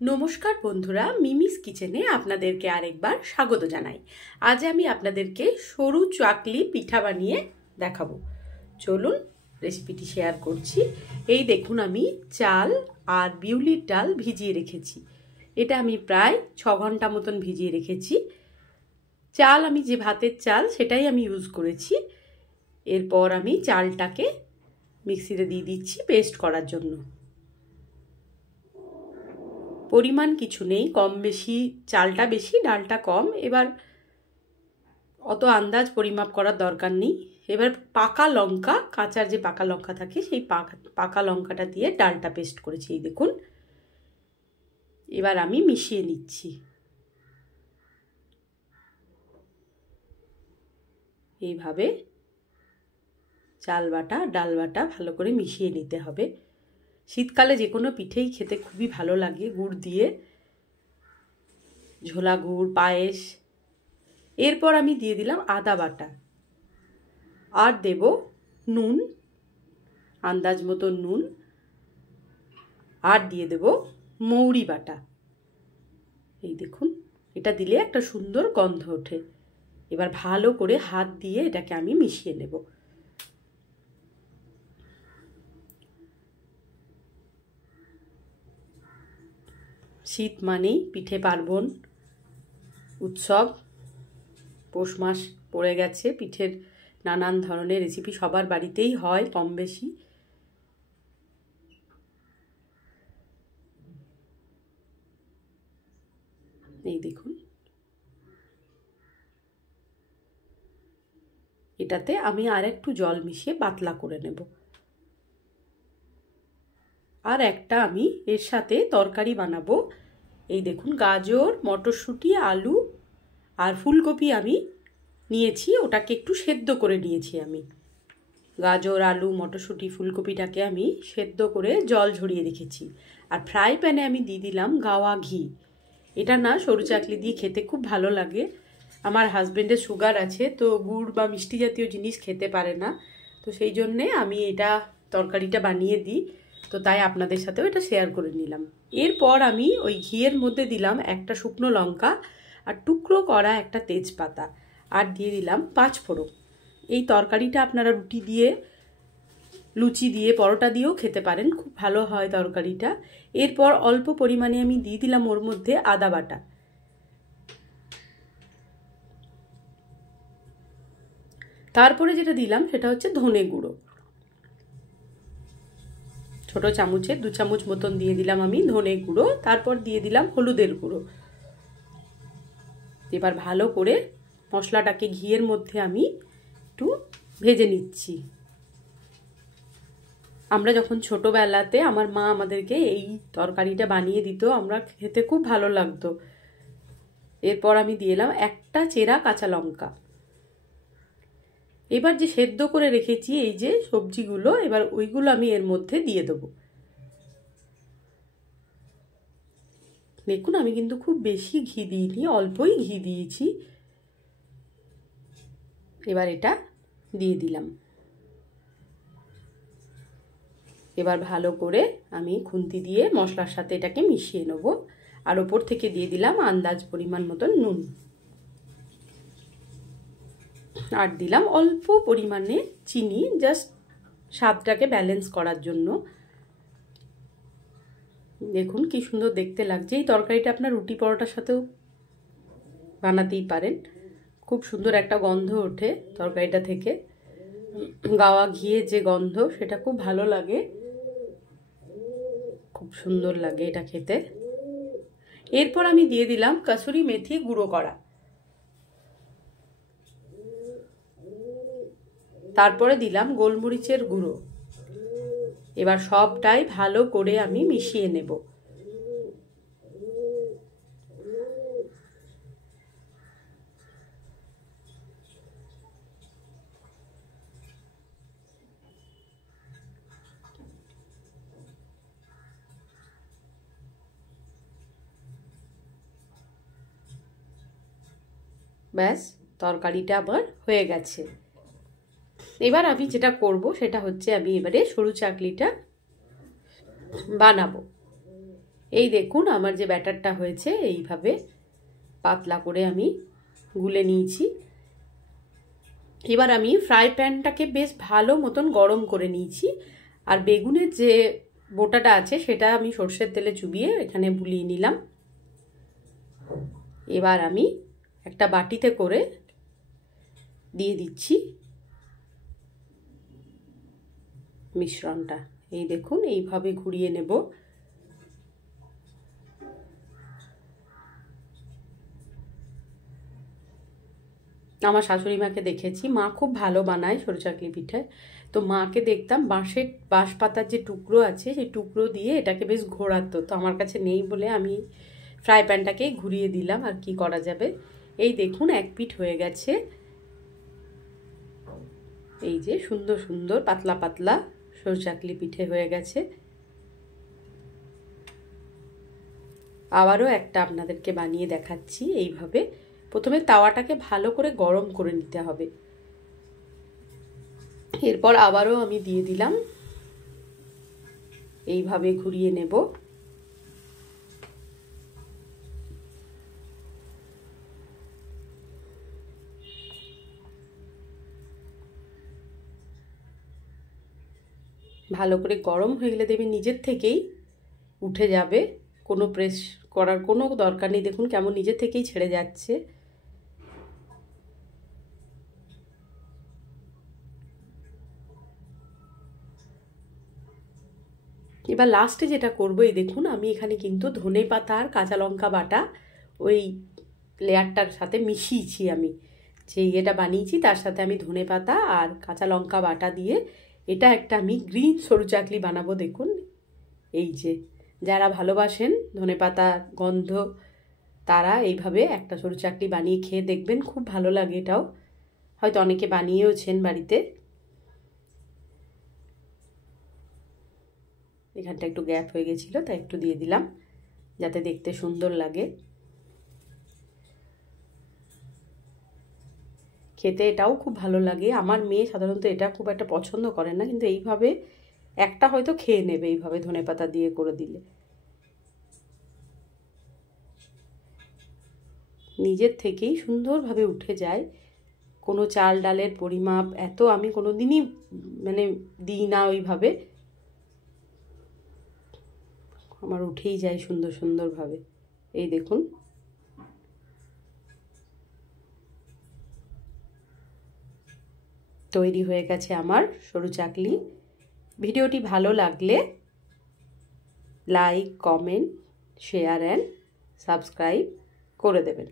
নমস্কার বন্ধুরা, মিমিস কিচেনে আপনাদেরকে আরেকবার স্বাগত জানাই। আজ আমি আপনাদেরকে সরু চাকলি পিঠা বানিয়ে দেখাবো। চলুন রেসিপিটি শেয়ার করছি। এই দেখুন, আমি চাল আর বিউলির ডাল ভিজিয়ে রেখেছি। এটা আমি প্রায় 6 ঘন্টা মতন ভিজিয়ে রেখেছি। চাল আমি যে ভাতের চাল সেটাই আমি ইউজ করেছি। এরপর আমি চালটাকে মিক্সিতে দিয়ে দিচ্ছি পেস্ট করার জন্য। পরিমাণ কিছু নেই, কম বেশি, চালটা বেশি ডালটা কম। এবার অত আন্দাজ পরিমাপ করার দরকার নেই। এবার পাকা লঙ্কা, কাঁচার যে পাকা লঙ্কা থাকে সেই পাকা লঙ্কাটা দিয়ে ডালটা পেস্ট করেছি। এই দেখুন, এবার আমি মিশিয়ে নিচ্ছি। এইভাবে চাল বাটা ডাল বাটা ভালো করে মিশিয়ে নিতে হবে। শীতকালে যে কোনো পিঠেই খেতে খুবই ভালো লাগে গুড় দিয়ে, ঝোলা গুড়, পায়েস। এরপর আমি দিয়ে দিলাম আদা বাটা, আর দেব নুন, আন্দাজ মতো নুন, আর দিয়ে দেব মৌরি বাটা। এই দেখুন, এটা দিলে একটা সুন্দর গন্ধ ওঠে। এবার ভালো করে হাত দিয়ে এটাকে আমি মিশিয়ে নেব। শীত মানেই পিঠে পার্বণ, উৎসব। পৌষ মাস পড়ে গেছে, পিঠের নানান ধরনের রেসিপি সবার বাড়িতেই হয় কম বেশি। এই দেখুন, এটাতে আমি আর একটু জল মিশিয়ে পাতলা করে নেব। আর একটা আমি এর সাথে তরকারি বানাবো। এই দেখুন, গাজর, মটরশুঁটি, আলু আর ফুলকপি আমি নিয়েছি, ওটাকে একটু সেদ্ধ করে নিয়েছি আমি। গাজর, আলু, মটরশুঁটি, ফুলকপিটাকে আমি সেদ্ধ করে জল ঝরিয়ে রেখেছি। আর ফ্রাই প্যানে আমি দিয়ে দিলাম গাওয়া ঘি। এটা না সরু চাকলি দিয়ে খেতে খুব ভালো লাগে। আমার হাজব্যান্ডের সুগার আছে, তো গুড় বা মিষ্টি জাতীয় জিনিস খেতে পারে না, তো সেই জন্যে আমি এটা তরকারিটা বানিয়ে দিই। তো তাই আপনাদের সাথেও এটা শেয়ার করে নিলাম। এরপর আমি ওই ঘিয়ের মধ্যে দিলাম একটা শুকনো লঙ্কা আর টুকরো করা একটা তেজপাতা, আর দিয়ে দিলাম 5 ফোড়ন। এই তরকারিটা আপনারা রুটি দিয়ে, লুচি দিয়ে, পরোটা দিয়েও খেতে পারেন, খুব ভালো হয় তরকারিটা। এরপর অল্প পরিমাণে আমি দিয়ে দিলাম ওর মধ্যে আদা বাটা। তারপরে যেটা দিলাম সেটা হচ্ছে ধনে গুঁড়ো। ছোট চামচে 2 চামচ মতন দিয়ে দিলাম আমি ধনে গুঁড়ো। তারপর দিয়ে দিলাম হলুদের গুঁড়ো। এবার ভালো করে মশলাটাকে ঘিয়ের মধ্যে আমি একটু ভেজে নিচ্ছি। আমরা যখন ছোটোবেলাতে আমার মা আমাদেরকে এই তরকারিটা বানিয়ে দিত, আমরা খেতে খুব ভালো লাগতো। এরপর আমি দিয়ে দিলাম একটা চেরা কাঁচা লঙ্কা। এবার যে সেদ্ধ করে রেখেছি এই যে সবজিগুলো, এবার ওইগুলো আমি এর মধ্যে দিয়ে দেবো। দেখুন, আমি কিন্তু খুব বেশি ঘি দিইনি, অল্পই ঘি দিয়েছি। এবার এটা দিয়ে দিলাম। এবার ভালো করে আমি খুন্তি দিয়ে মশলার সাথে এটাকে মিশিয়ে নেব। আর ওপর থেকে দিয়ে দিলাম আন্দাজ পরিমাণ মতন নুন, আর দিলাম অল্প পরিমাণে চিনি, জাস্ট স্বাদটাকে ব্যালেন্স করার জন্য। দেখুন কি সুন্দর দেখতে লাগছে। এই তরকারিটা আপনার রুটি পরোটার সাথেও বানাতেই পারেন। খুব সুন্দর একটা গন্ধ ওঠে তরকারিটা থেকে, গাওয়া ঘিয়ের যে গন্ধ সেটা খুব ভালো লাগে, খুব সুন্দর লাগে এটা খেতে। এরপর আমি দিয়ে দিলাম কাসুরি মেথি গুঁড়ো করা। তারপরে দিলাম গোলমরিচের গুঁড়ো। এবার সবটাই ভালো করে আমি মিশিয়ে নেব। ব্যাস, তরকারিটা আমার হয়ে গেছে। এবার আমি যেটা করব সেটা হচ্ছে আমি এবারে সরু চাকলিটা বানাবো। এই দেখুন আমার যে ব্যাটারটা হয়েছে, এইভাবে পাতলা করে আমি গুলে নিয়েছি। এবার আমি ফ্রাই প্যানটাকে বেশ ভালো মতন গরম করে নিয়েছি, আর বেগুনের যে বোটাটা আছে সেটা আমি সর্ষের তেলে চুবিয়ে এখানে বুলিয়ে নিলাম। এবার আমি একটা বাটিতে করে দিয়ে দিচ্ছি মিশ্রণটা। এই দেখুন এইভাবে ঘুরিয়ে নেব। আমার শাশুড়ি মাকে দেখেছি, মা খুব ভালো বানায় সরু চাকলি পিঠে। তো মাকে দেখতাম বাঁশ পাতার যে টুকরো আছে সেই টুকরো দিয়ে এটাকে বেশ ঘোরাতো। তো আমার কাছে নেই বলে আমি ফ্রাই প্যানটাকে ঘুরিয়ে দিলাম, আর কি করা যাবে। এই দেখুন এক পিঠ হয়ে গেছে। এই যে সুন্দর সুন্দর পাতলা পাতলা সরু চাকলি পিঠে হয়ে গেছে। আবারও একটা আপনাদেরকে বানিয়ে দেখাচ্ছি। এইভাবে প্রথমে তাওয়াটাকে ভালো করে গরম করে নিতে হবে। এরপর আবারও আমি দিয়ে দিলাম, এইভাবে ঘুরিয়ে নেব। ভালো করে গরম হয়ে গেলে দেখবেন নিজের থেকেই উঠে যাবে, কোনো প্রেস করার কোনো দরকার নেই। দেখুন কেমন নিজের থেকেই ছেড়ে যাচ্ছে। এবার লাস্টে যেটা করবো, এই দেখুন আমি এখানে কিন্তু ধনে পাতা আর কাঁচা লঙ্কা বাটা ওই লেয়ারটার সাথে মিশিয়েছি। আমি যে এটা বানিয়েছি তার সাথে আমি ধনে পাতা আর কাঁচা লঙ্কা বাটা দিয়ে এটা একটা আমি গ্রিন সরু চাকলি বানাবো। দেখুন এই যে যারা ভালোবাসেন ধনেপাতা গন্ধ তারা এইভাবে একটা সরু চাকলি বানিয়ে খেয়ে দেখবেন, খুব ভালো লাগে। এটাও হয়তো অনেকে বানিয়েওছেন বাড়িতে। এখানটা একটু গ্যাপ হয়ে গেছিলো তাই একটু দিয়ে দিলাম যাতে দেখতে সুন্দর লাগে। খেতে এটাও খুব ভালো লাগে। আমার মেয়ে সাধারণত এটা খুব একটা পছন্দ করে না, কিন্তু এইভাবে একটা হয়তো খেয়ে নেবে এইভাবে ধনেপাতা দিয়ে করে দিলে। নিজের থেকেই সুন্দরভাবে উঠে যায়। কোনো চাল ডালের পরিমাপ এত আমি কোনো দিনই মানে দিই না ওইভাবে, আমার উঠেই যায় সুন্দর সুন্দরভাবে। এই দেখুন তৈরি হয়ে গেছে আমার সরু চাকলি। ভিডিওটি ভালো লাগলে like, comment, share and subscribe করে দেবেন।